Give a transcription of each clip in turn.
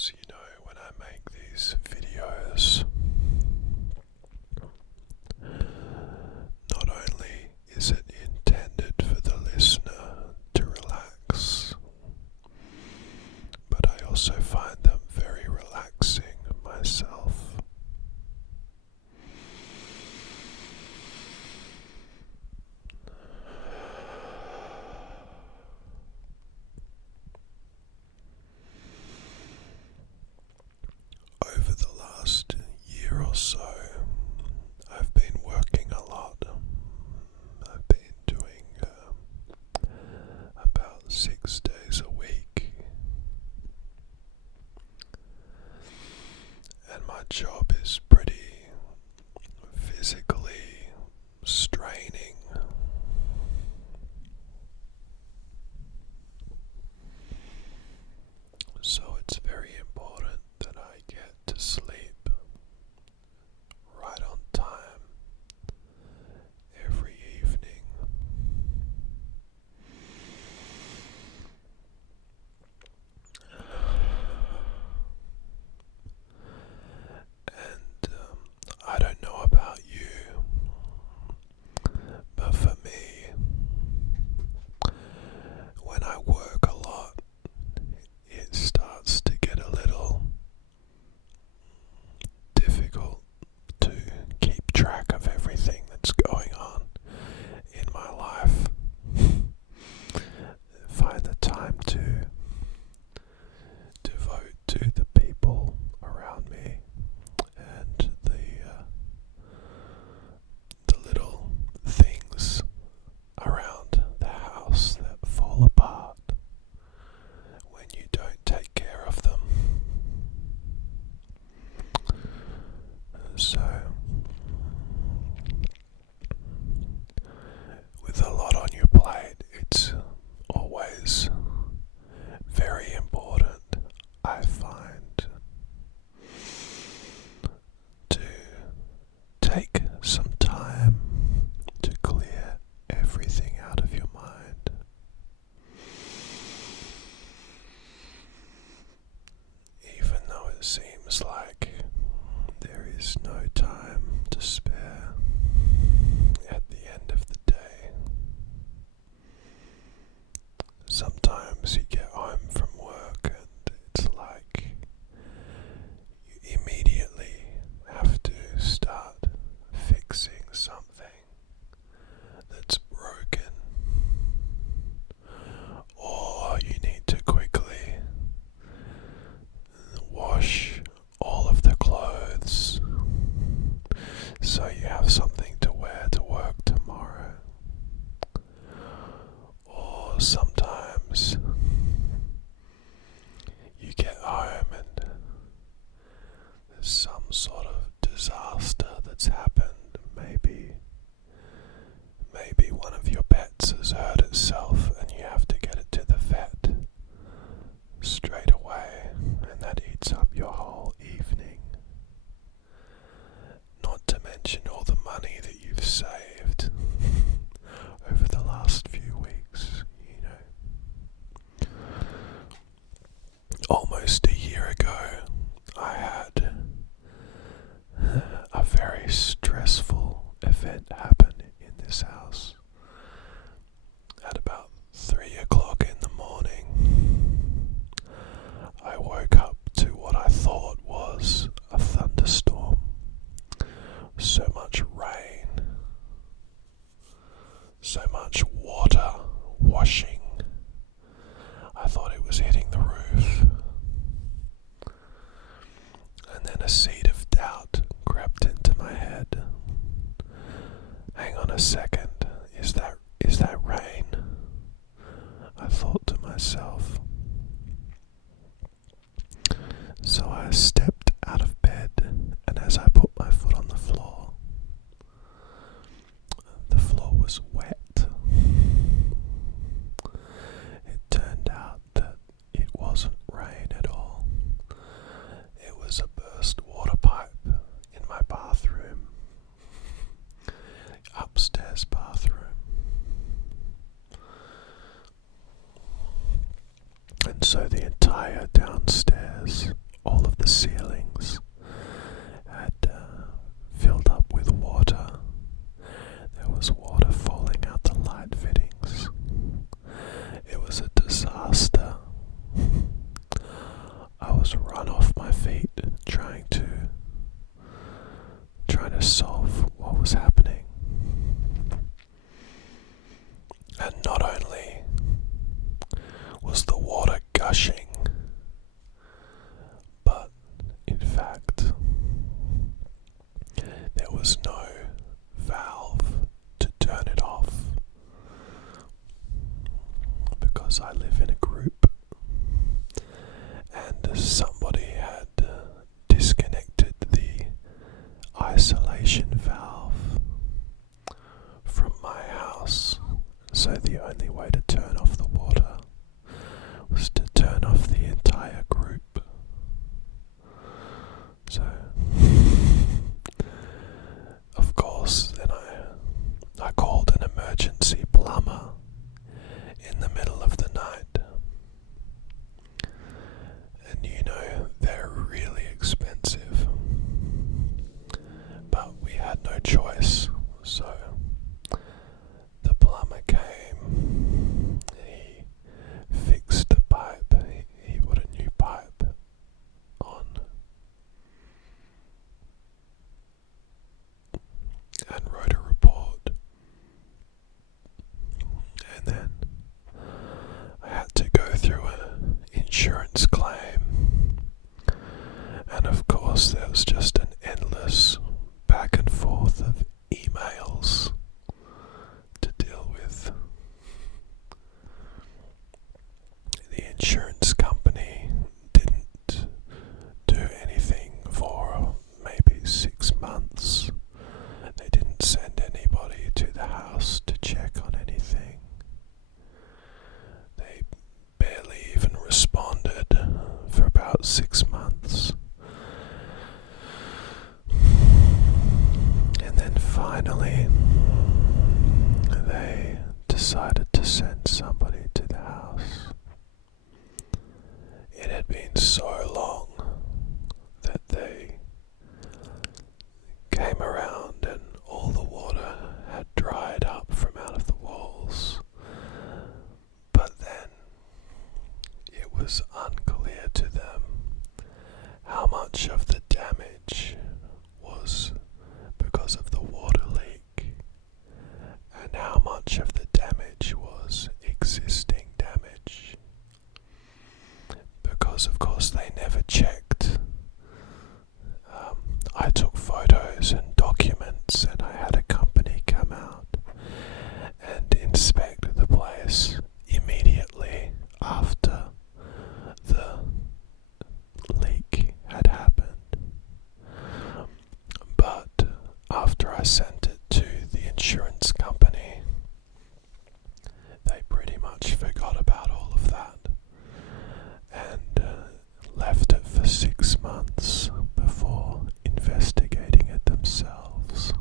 Because, when I make these videos, not only is it intended for the listener to relax, but I also find them very relaxing myself. Over the last year or so, I've been working a lot. I've been doing about 6 days a week. And my job is pretty physically straining. So it's very important that I get to sleep right on time every evening. And I don't know about you, but for me, when I work a lot, it starts to get a little difficult to keep track of everything that's going on in my life. Find the time to devote to the people around me and the little things around the house that fall apart when you don't take care of them. So, with a lot on your plate, it's always very important, I find, to take some time to clear everything out of your mind. Even though it seems like there is no time to spare at the end of the day. Sometimes you get home from work and it's like you immediately have to start fixing something that's broken, or you need to quickly wash all of the clothes so you have something to wear to work tomorrow. Or sometimes you get home and there's some sort of disaster that's happened. Maybe one of your pets has hurt itself and you have to get it to the vet straight away, and that eats up your whole evening. Not to mention all the money that you've saved over the last few weeks, Almost a year ago, I had a very stressful event happen in this house. At about 3 o'clock in the morning, I woke up to what I thought was a thunderstorm. So much rain, so much water washing. I thought it was hitting the roof. And then a seed of doubt crept into my head. Hang on a second, is that rain? I thought to myself. So I stepped out of bed, and as I put my foot on the floor was wet. It turned out that it wasn't rain at all. It was a burst water pipe in my bathroom, upstairs bathroom. And so the entire downstairs all of the ceilings had filled up with water. There was water falling out the light fittings. It was a disaster. I was run off my feet trying to solve what was happening. And not only was the water gushing, but in fact there was no valve to turn it off, because I live in a group and somebody had disconnected the isolation valve from my house. So the only way to turn off the water was to turn off the entire group. So, of course, then I called an emergency plumber in the middle of the night. And they're really expensive. But we had no choice, so the plumber came, he fixed the pipe, he put a new pipe on, and wrote a report. And then I had to go through an insurance claim, and of course there was just an endless back and forth of emails to deal with. The insurance company didn't do anything for maybe 6 months. They didn't send anybody to the house to check on anything. They barely even responded for about 6 months. And then finally, they decided to send somebody to the house. It had been so long that they came around and all the water had dried up from out of the walls. But then it was unclear to them how much of the damage was because of the water leak and how much of the damage was existing damage. Because of course they never checked. I took photos and documents, and I had a company come out and inspect the place immediately after the leak had happened. But after I sent it to the insurance company, they pretty much forgot about all of that and left it for 6 months before investigating it themselves.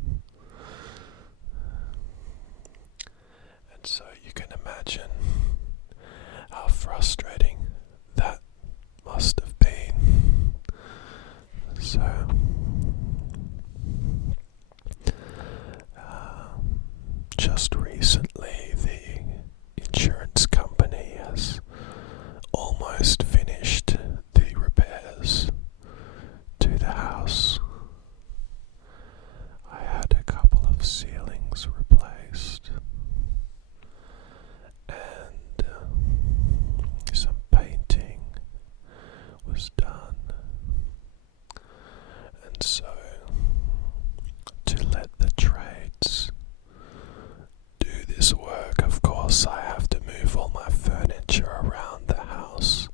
And so you can imagine how frustrating that must have been. So just recently the insurance company has almost finished the repairs to the house. I had a couple of ceilings replaced and some painting was done. And so to let the trades do this work, of course I have to move all my furniture around the house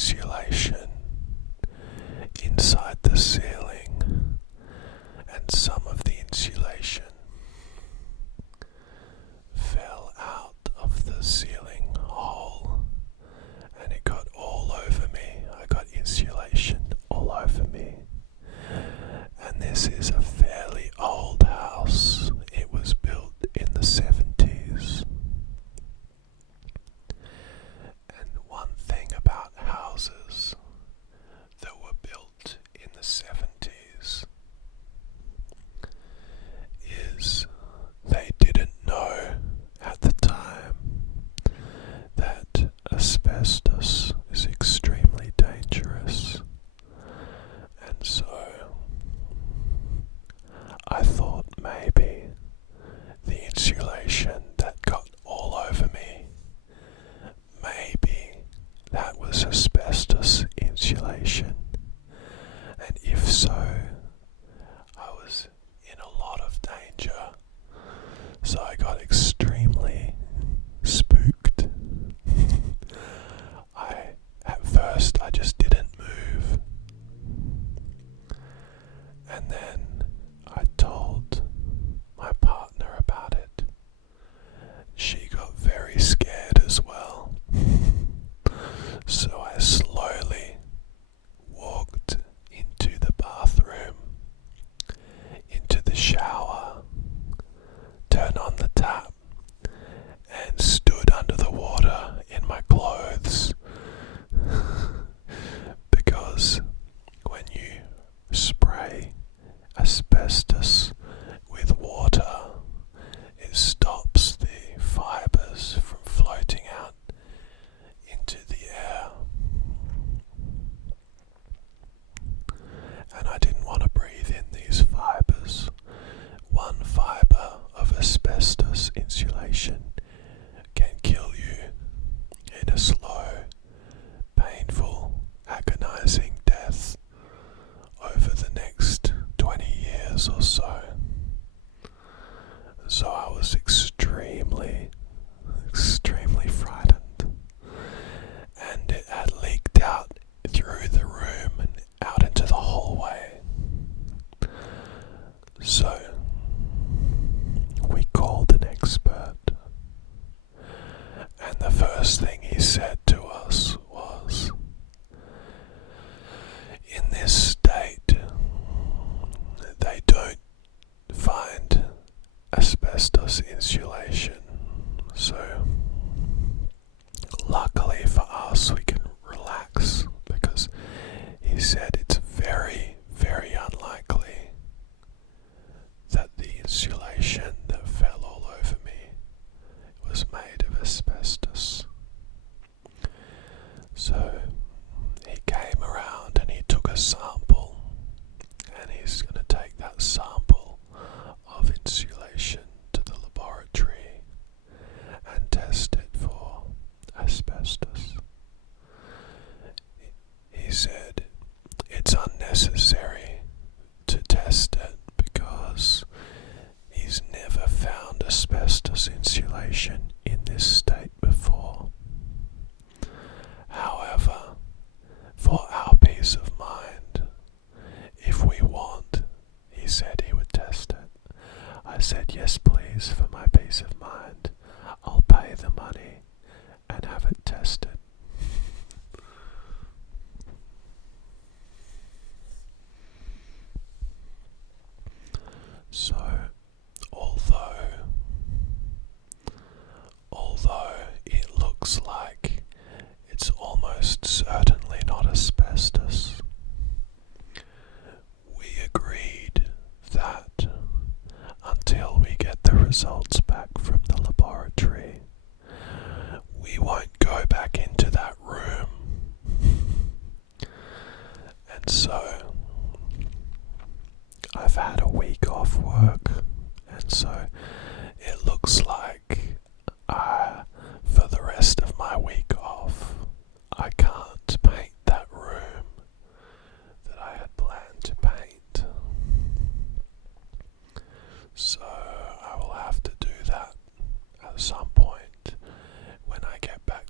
insulation inside the ceiling, and some of the insulation fell out of the ceiling hole and it got all over me. I got insulation all over me. And this is a fairly old house. It was built in the 70s. And one thing about houses that were built in the 70s is they didn't know at the time that asbestos is extremely dangerous. And so I thought maybe the insulation that got all over me, maybe that was asbestos insulation. And if so, I was in a lot of danger. So I got extremely spooked. At first I just didn't move. And then I told my partner about it. She got very scared as well. So I slowly walked into the bathroom, into the shower, turned on the tap, and stood under the water in my clothes. Because when you spray asbestos with water, it stops the fibers from floating out into the air. And I didn't want to breathe in these fibers. One fiber of asbestos insulation can kill you in a slow, painful, agonizing death over the next 20 years or so. So I was extremely frightened. And it had leaked out through the room and out into the hallway. So we called an expert. And the first thing he said to us was, in this state, they don't find asbestos insulation. So, luckily for us, we can relax because he said it's very, very unlikely that the insulation that fell all over me was made of asbestos. So he came around and he took a sample, and he's going to take that sample of insulation to the laboratory and test it for asbestos. He said it's unnecessary to test it because he's never found asbestos insulation in this state before. However, for our peace of mind, if we want, he said he would test it. I said, yes please, for my peace of mind, I'll pay the money and have it tested. So, although it looks like it's almost certainly not asbestos, we agreed that until we get the results back from the laboratory, we won't go back into that room. And so I've had a week off work, and so it looks like for the rest of my week off, I can't paint that room that I had planned to paint. So I will have to do that at some point when I get back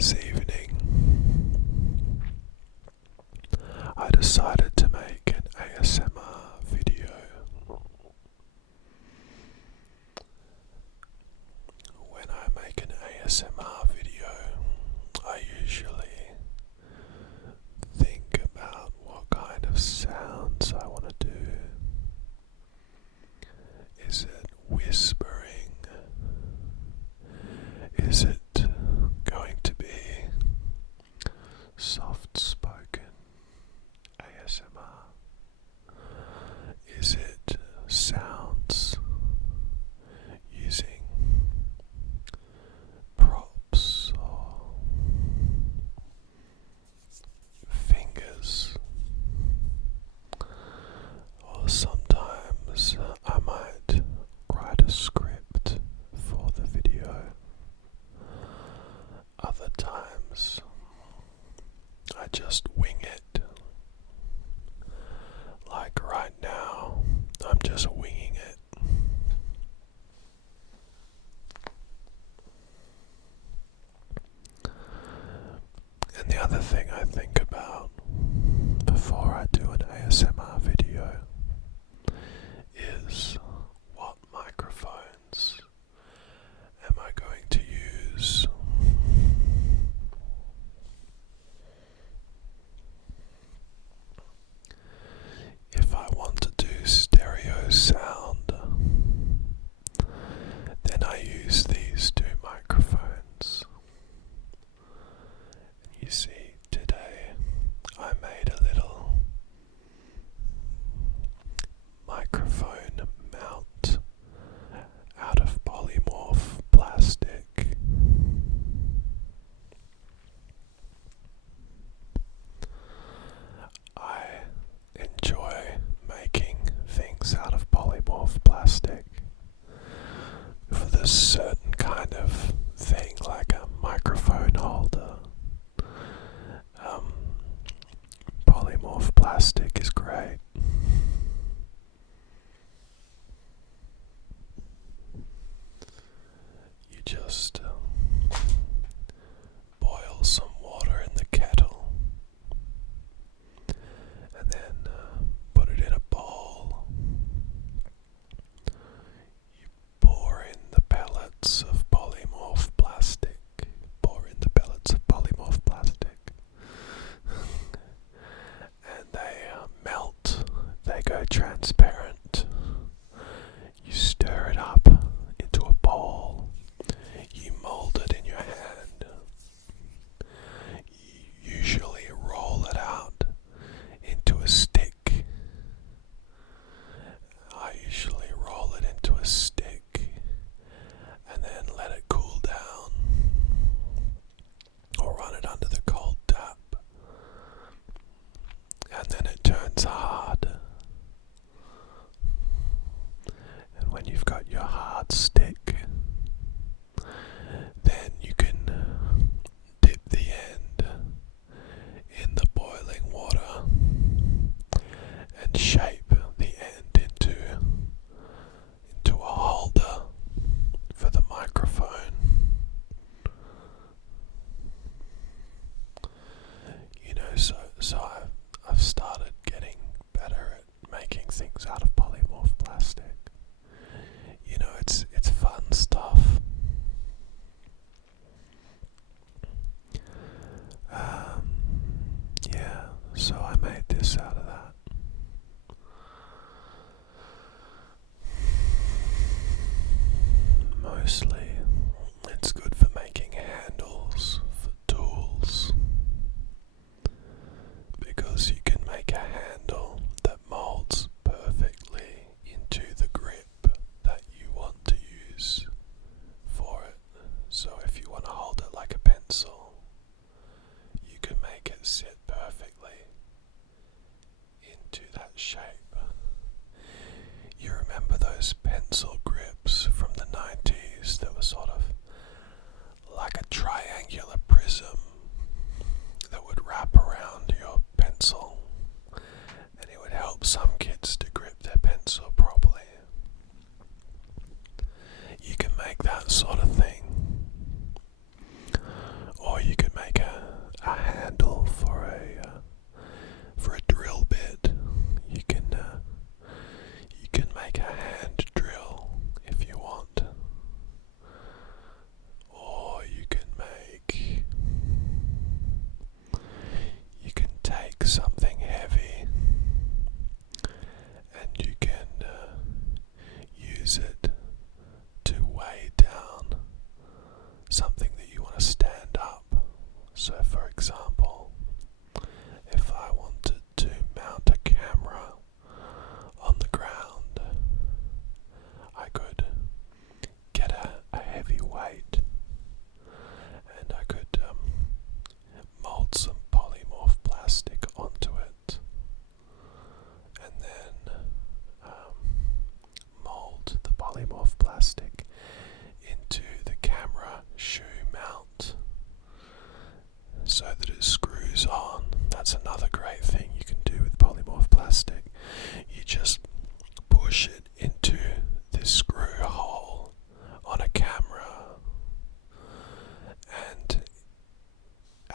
this evening I decided to make an ASMR video. When I make an ASMR video, I usually think about what kind of sounds I want to do. Is it whispering? Is it going to be soft-spoken ASMR? Is it sounds using props or fingers? Or sometimes I might write a script for the video. Other times I just wing it. Like right now, I'm just winging it. And the other thing I think about before I do an ASMR video is what microphones am I going to use? If I want to do stereo sound, then I use these two microphones. And you see, today I made a little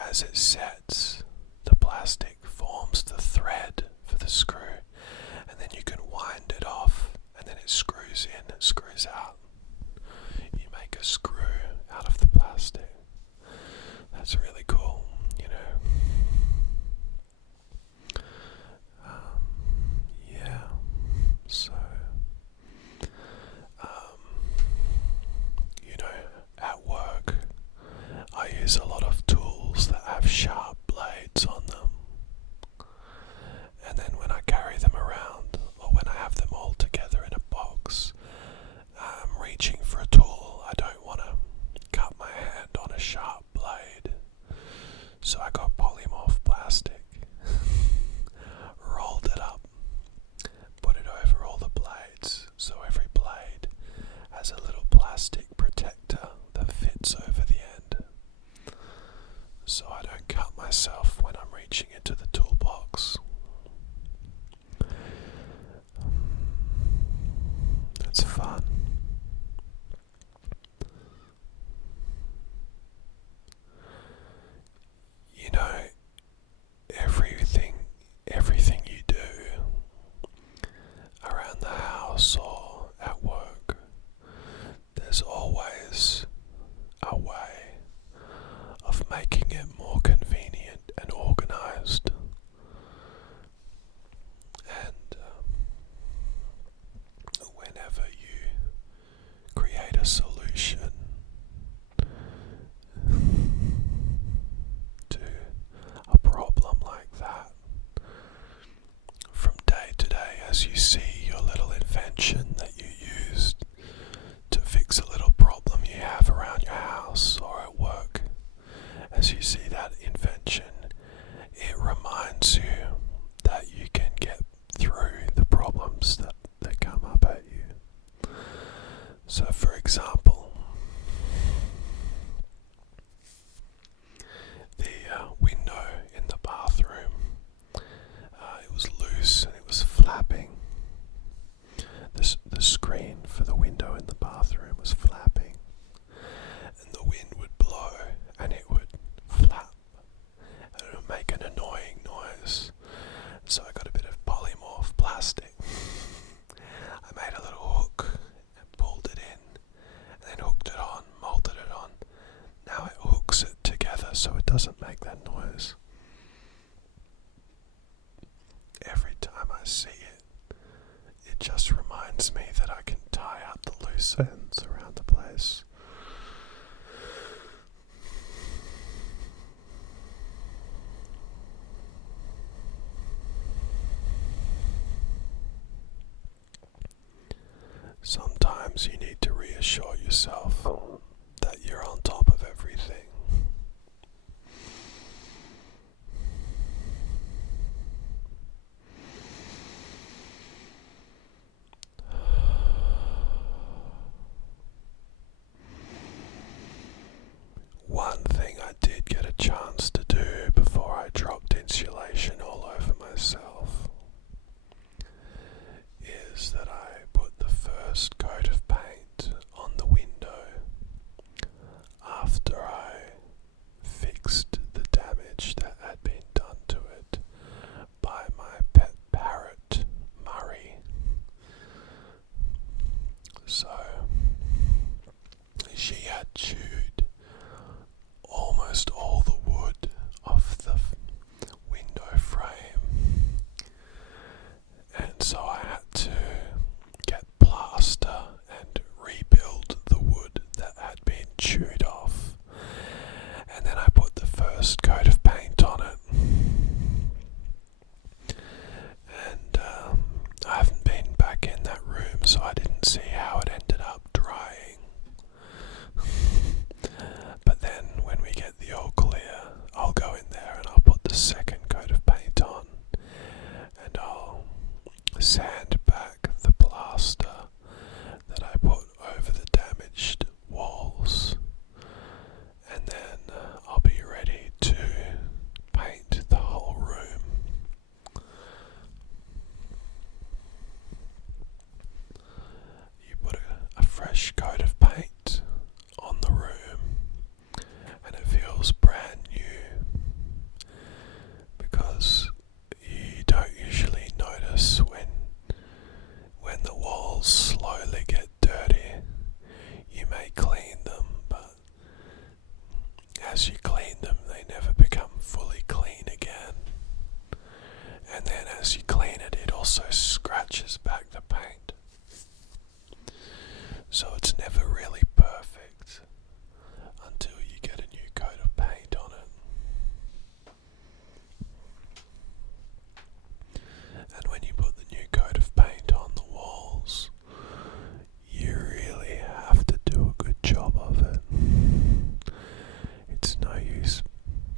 as it sets, the plastic forms the thread for the screw, and then you can wind it off, and then it screws in and screws out. You make a screw out of the plastic. That's really cool, you know. Yeah, so, you know, at work, I use a lot of tools that have sharp blades on them. And then when I carry them around, or when I have them all together in a box, I'm reaching for a tool. I don't want to cut my hand on a sharp blade. So I got polymorph plastic, rolled it up, put it over all the blades, so every blade has a little plastic protector that fits over the end, so I don't cut myself when I'm reaching into the toolbox. It's fun. You know, everything you do around the house or at work, there's always a way of making it more convenient and organized. And whenever you create a solution to a problem like that, from day to day, as you see your little invention that you used to fix a little problem you have around your house or at work, as you see that invention, it reminds you that you can get through the problems that come up at you. So, for example, the window in the bathroom, it was loose and it was flapping. The screen for the window in the bathroom was flapping, and the wind would blow and it would flap and it would make an annoying noise. So I got a bit of polymorph plastic. I made a little hook and pulled it in, and then hooked it on, molded it on. Now it hooks it together so it doesn't make that noise. Every time I see it, it just reminds me that I can tie up the loose ends around the place. Sometimes you need to reassure yourself that you're on top of everything. One thing I did get a chance to do before I dropped insulation all over myself is that I put the first coat of paint on the window after I fixed the damage that had been done to it by my pet parrot, Murray. So, she had chewed almost all the wood off the window frame, and so I had to get plaster and rebuild the wood that had been chewed off, and then I put the first coat of paint on it. And I haven't been back in that room, so I didn't see how it ended up drying. But then when we get the all clear, I'll go in there and I'll put the second coat of paint on, and I'll sand back the plaster that I put over the damaged walls, and then I'll be ready to as you clean them, they never become fully clean again. And then as you clean it, it also scratches back the paint. So it's never really perfect until you get a new coat of paint on it. And when you put the new coat of paint on the walls, you really have to do a good job of it. It's no use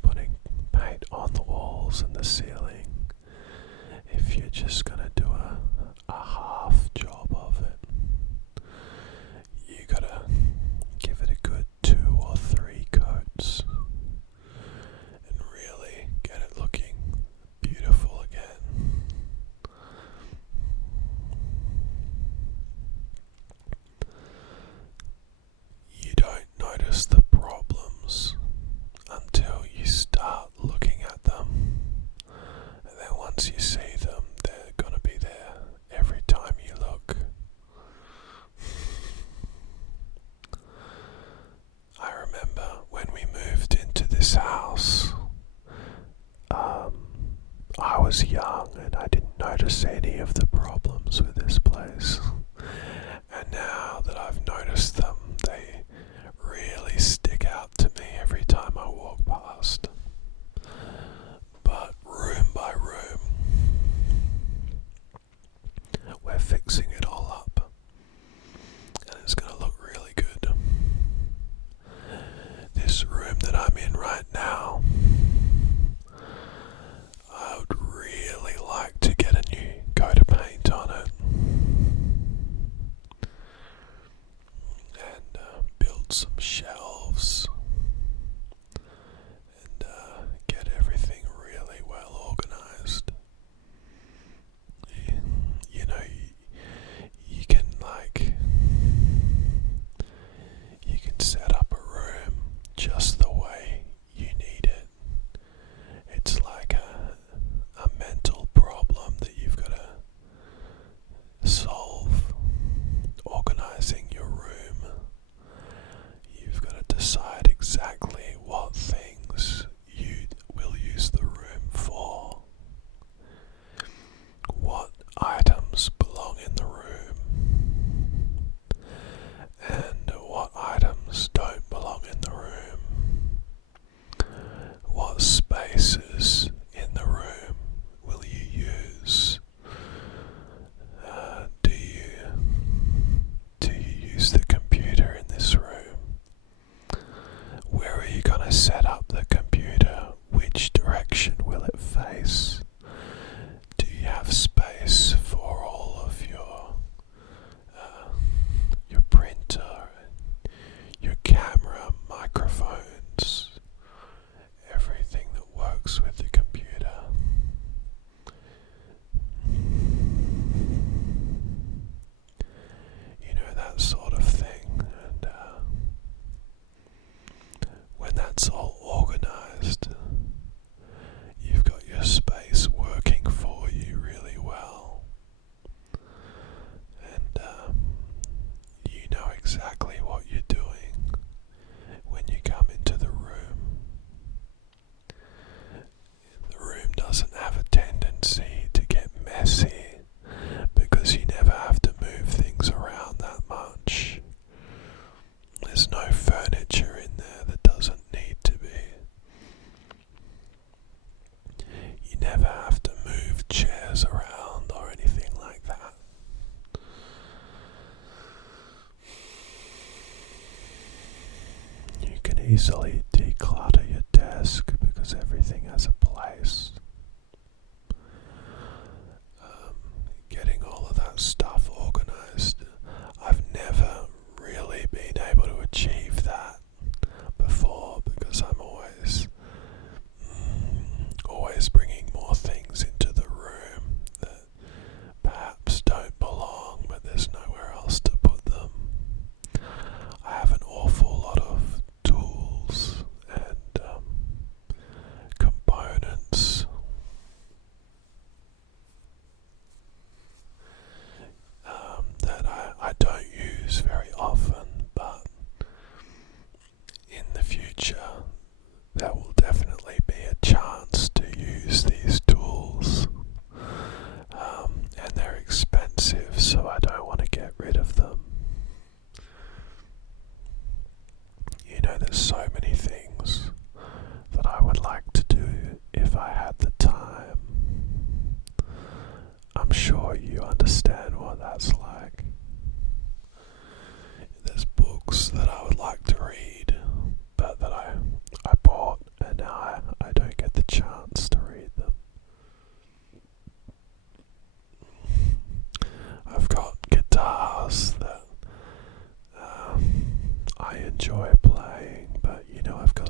putting paint on the walls and the ceiling if you're just going to do a half job of it. You gotta give it a good 2 or 3 coats and really get it looking beautiful again. You don't notice the problems until you start looking at them, and then once you see them, they're gonna be there every time you look. I remember when we moved into this house, I was young and I didn't notice any of the problems with this place. And now that I've noticed them, they really stick out to me every time I walk past. But room by room, we're fixing it all up, and it's going to look really good. This room that I'm in right now, I would really like to get a new coat of paint on it and build some shelves and get everything really well organized. You know, you can set up a room just the way you need it. It's like a mental problem that you've got to solve. Organizing your room, you've got to decide exactly what things you will use the room for, what items belong in the room, and what items don't belong in the room. What spaces in the room will you use? Do you use the computer in this room? Where are you going to set up the computer? Which direction will it face? Do you have space for all of your printer, your camera, microphones, everything that works with the computer? You know, that sort of thing. And when that's all organized, you've got your space working for you really well. And you know exactly what you're doing when you come into the room. The room doesn't have a tendency to get messy because you never have to move things around that much. There's no furniture in there that doesn't need to be. You never have to move chairs around or anything like that. You can easily declutter your desk because everything has a place. Getting all of that stuff organized, I've never really been able to achieve that before because I'm always bringing more things into the room that perhaps don't belong, but there's nowhere else to put them. I have an awful lot of tools and components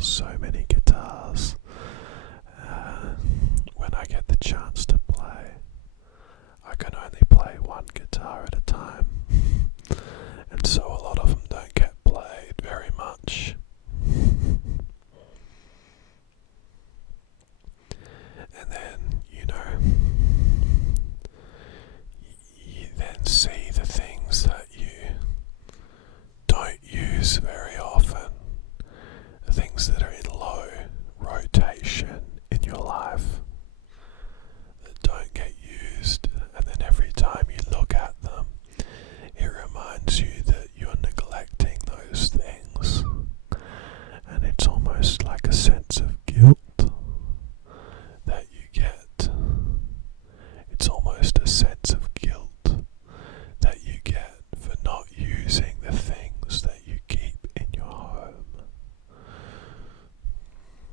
so many guitars when I get the chance to play. I can only play one guitar at a time, and so a lot of them don't get played very much. And then, you then see the things that you don't use very often, the things that are in low rotation in your life that don't get used, and then every time you look at them, it reminds you that you're neglecting those things, and it's almost like a sense of guilt that you get. It's almost a sense of guilt that you get for not using the things that you keep in your home.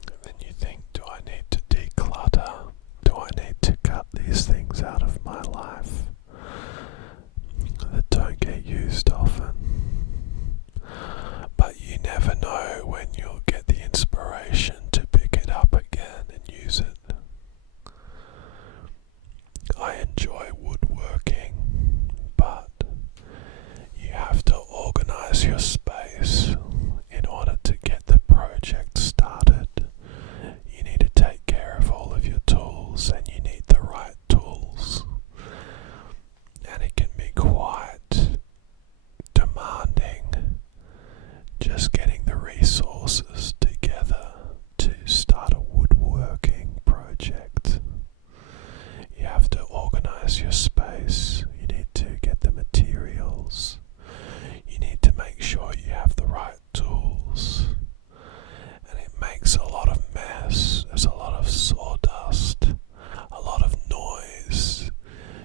And then you think, do I need to declutter? Do I need to cut these things out of my life that don't get used often? But you never know when you'll get the inspiration to pick it up again and use it. I enjoy woodworking, but you have to organize your space in order to get the project started. You need to take care of all of your tools, and you need the right tools. And it can be quite demanding just getting the resources together to start a woodworking project. You have to organize your space. You need to get the materials. You need to make sure you have the right tools. And it makes a lot of mess. There's a lot of sawdust, a lot of noise.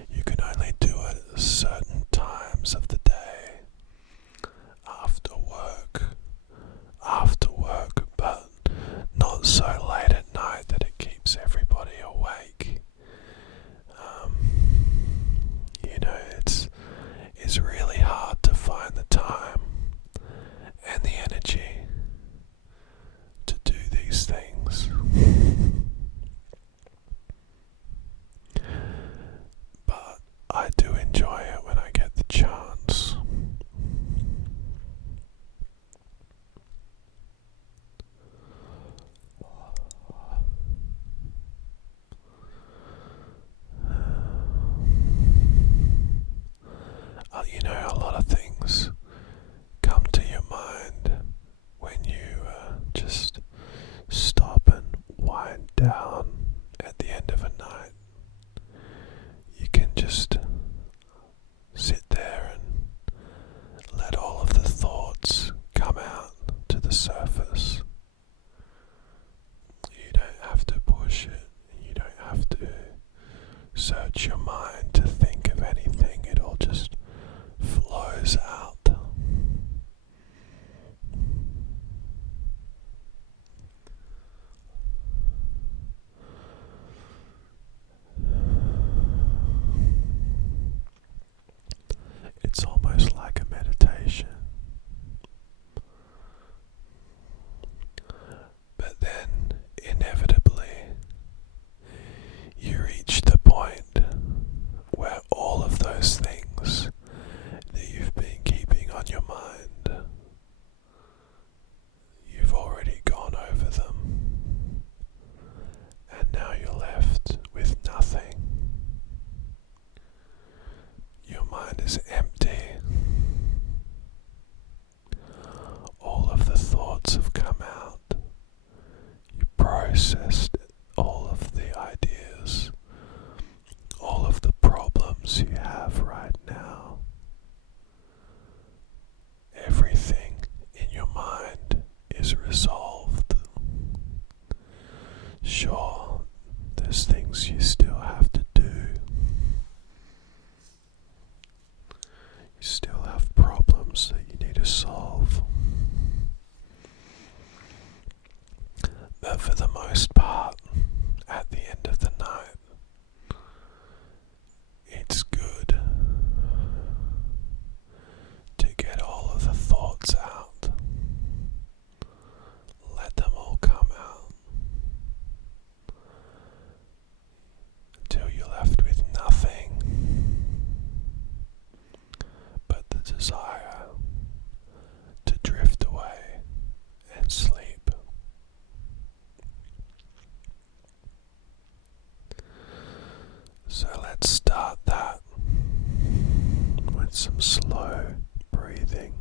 You can only do it at certain times of the day, after work, but not so late at night that it keeps everybody awake. It's really hard to find the time and the energy to do these things. But I do enjoy it when I get the chance. A lot of things come to your mind when you just stop and wind down at the end of a night. You can just sit there and let all of the thoughts come out to the surface. You don't have to push it. You don't have to search your mind to think of anything. It all just flows out. It's almost like a meditation. But then, inevitably, you reach the point where all of those things that you've been keeping on your mind, you've already gone over them, and now you're left with nothing. Your mind is empty. All of the thoughts have come out. You processed all of the ideas, all of the problems you have right now. Everything in your mind is resolved. Sure, there's things you still have to do. You still have problems that you need to solve. But for the most part, at the end of the night, it's good to get all of the thoughts out. Let them all come some slow breathing.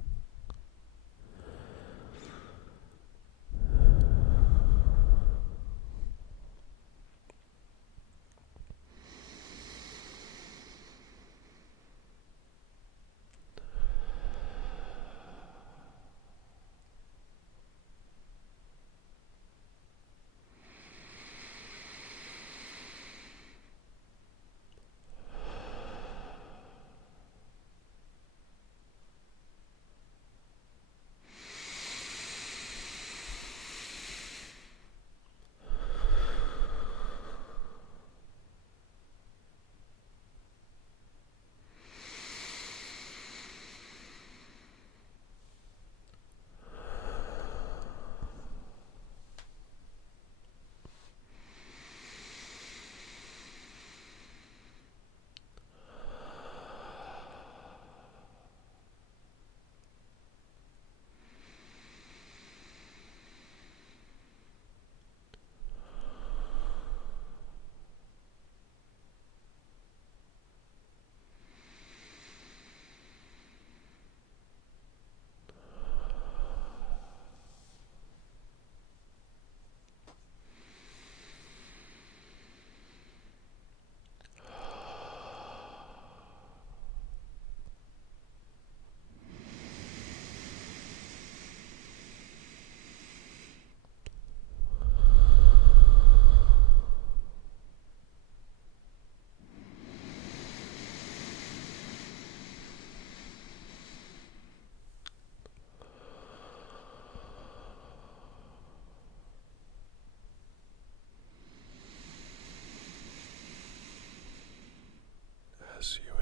As you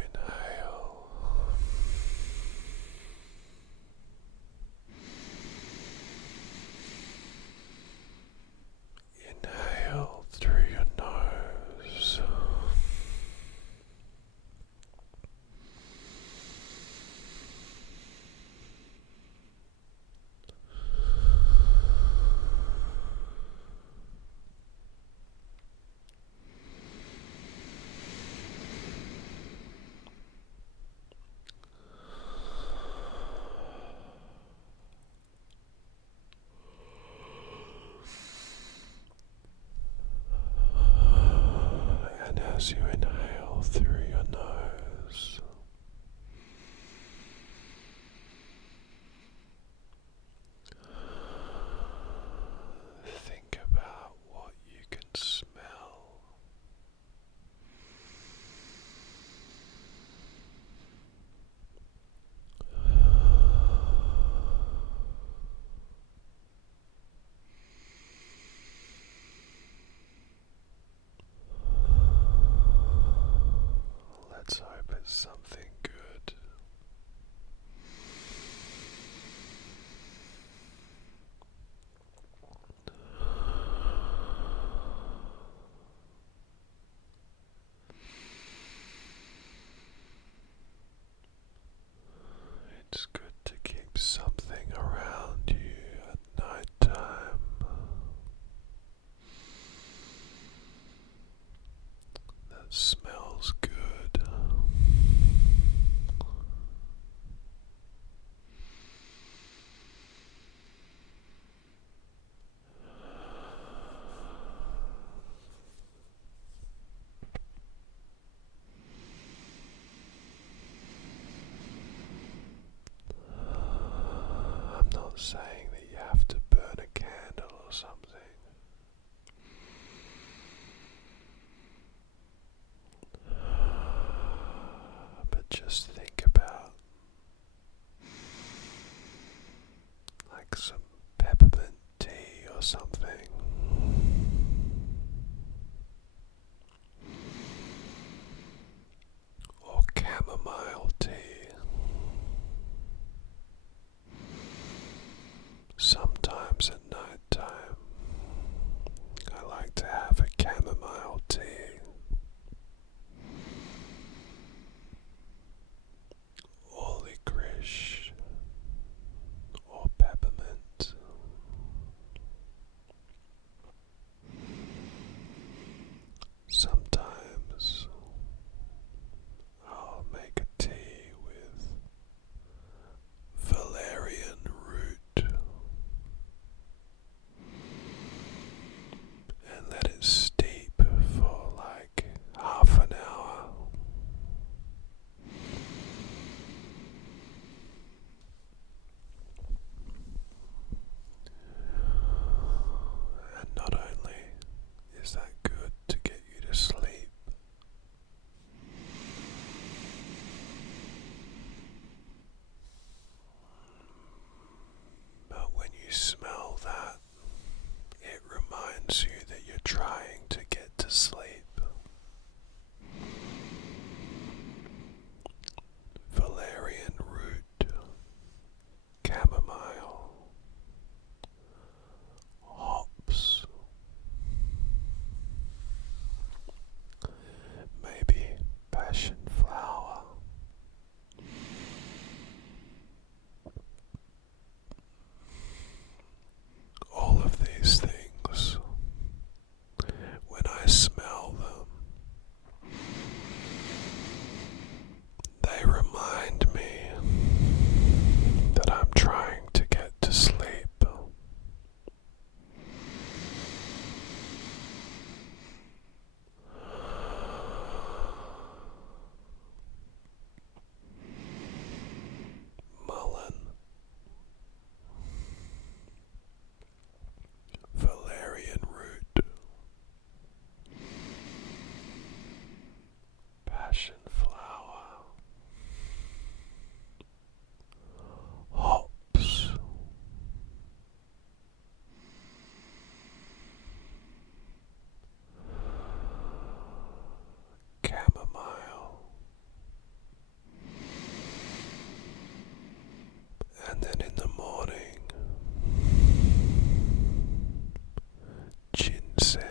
inhale through your nose. And as you inhale through your nose, think about what you can smell. Let's hope it's something good. It's good to keep something around you at night time that smells good. I'm not saying that you have to burn a candle or something. But just think about like some peppermint tea or something. Or chamomile tea. Sometimes at night time, I like to have a chamomile tea. reminds you that you're trying to get to sleep. Valerian root, chamomile, hops, maybe passion flower. All of these things, when I smell them, they remind me that I'm trying to get to sleep. Mullein, valerian root, passion flower, hops, chamomile, and then in the morning, ginseng.